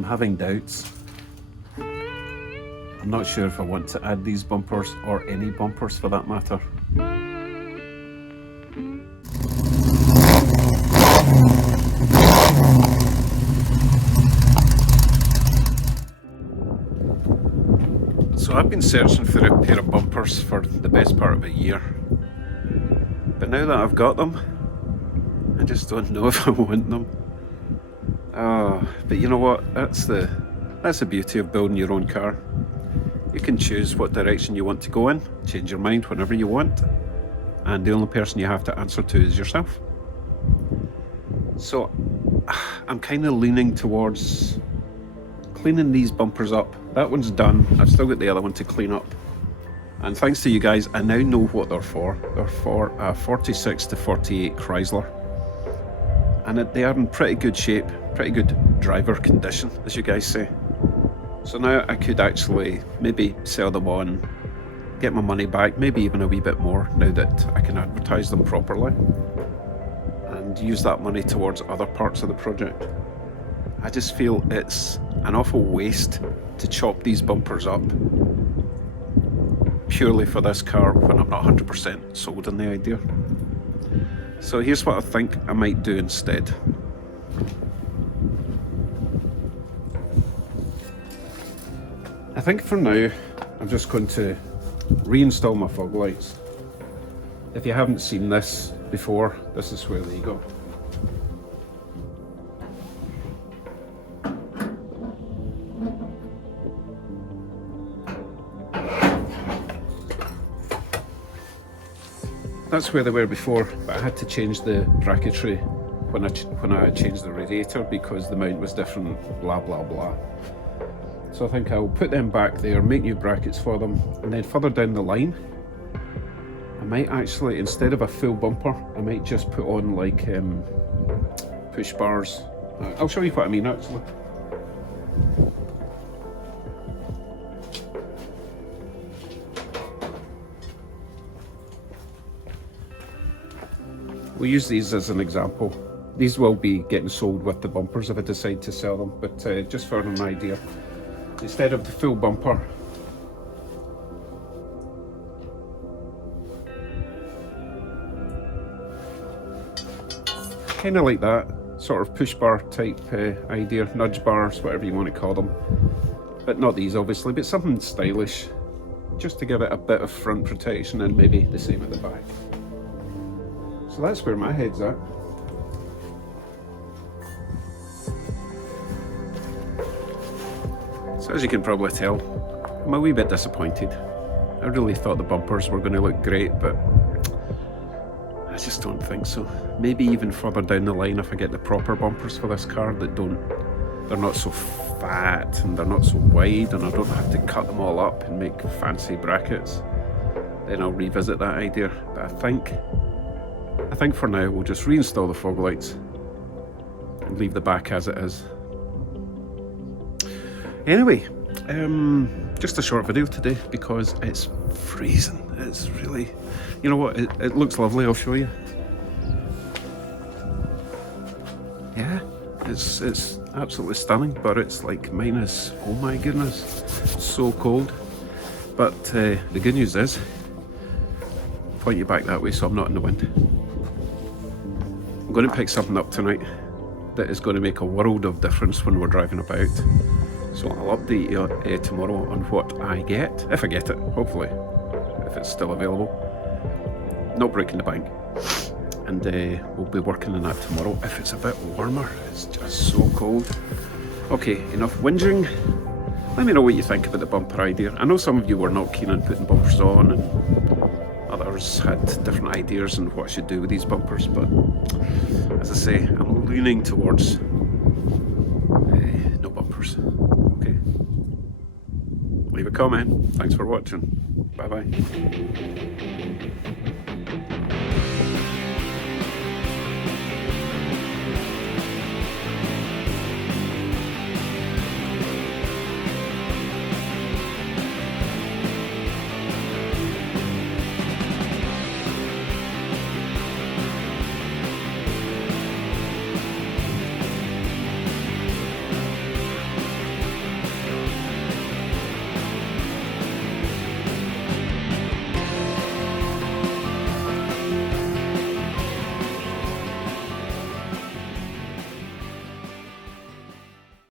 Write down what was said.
I'm having doubts. I'm not sure if I want to add these bumpers or any bumpers for that matter. So I've been searching for a pair of bumpers for the best part of a year. But now that I've got them, I just don't know if I want them. But you know what? That's the beauty of building your own car. You can choose what direction you want to go in, change your mind whenever you want, and the only person you have to answer to is yourself. So I'm kind of leaning towards cleaning these bumpers up. That one's done. I've still got the other one to clean up. And thanks to you guys, I now know what they're for. They're for a 46 to 48 Chrysler. And they are in pretty good shape, pretty good driver condition, as you guys say. So now I could actually maybe sell them on, get my money back, maybe even a wee bit more now that I can advertise them properly, and use that money towards other parts of the project. I just feel it's an awful waste to chop these bumpers up purely for this car when I'm not 100% sold on the idea. So here's what I think I might do instead. I think for now I'm just going to reinstall my fog lights. If you haven't seen this before, this is where they go. That's where they were before, but I had to change the bracketry when I changed the radiator because the mount was different, blah blah blah. So I think I'll put them back there, make new brackets for them, and then further down the line I might actually, instead of a full bumper, I might just put on like push bars. I'll show you what I mean actually. We'll use these as an example. These will be getting sold with the bumpers if I decide to sell them, but just for an idea, instead of the full bumper, kind of like that, sort of push bar type idea, nudge bars, whatever you want to call them, but not these obviously, but something stylish, just to give it a bit of front protection and maybe the same at the back. So that's where my head's at. So as you can probably tell, I'm a wee bit disappointed. I really thought the bumpers were going to look great, but I just don't think so. Maybe even further down the line, if I get the proper bumpers for this car they're not so fat and they're not so wide and I don't have to cut them all up and make fancy brackets, then I'll revisit that idea. But I think for now we'll just reinstall the fog lights and leave the back as it is. Anyway, just a short video today because it's freezing. It's really, you know what, it looks lovely, I'll show you. Yeah, it's absolutely stunning, but it's like minus, oh my goodness, so cold. But the good news is, point you back that way so I'm not in the wind. I'm going to pick something up tonight that is going to make a world of difference when we're driving about. So I'll update you tomorrow on what I get, if I get it, hopefully, if it's still available. Not breaking the bank. And we'll be working on that tomorrow if it's a bit warmer. It's just so cold. Okay, enough whinging. Let me know what you think about the bumper idea. I know some of you were not keen on putting bumpers on, and others had different ideas on what I should do with these bumpers, but as I say, I'm leaning towards no bumpers. Okay. Leave a comment. Thanks for watching. Bye bye.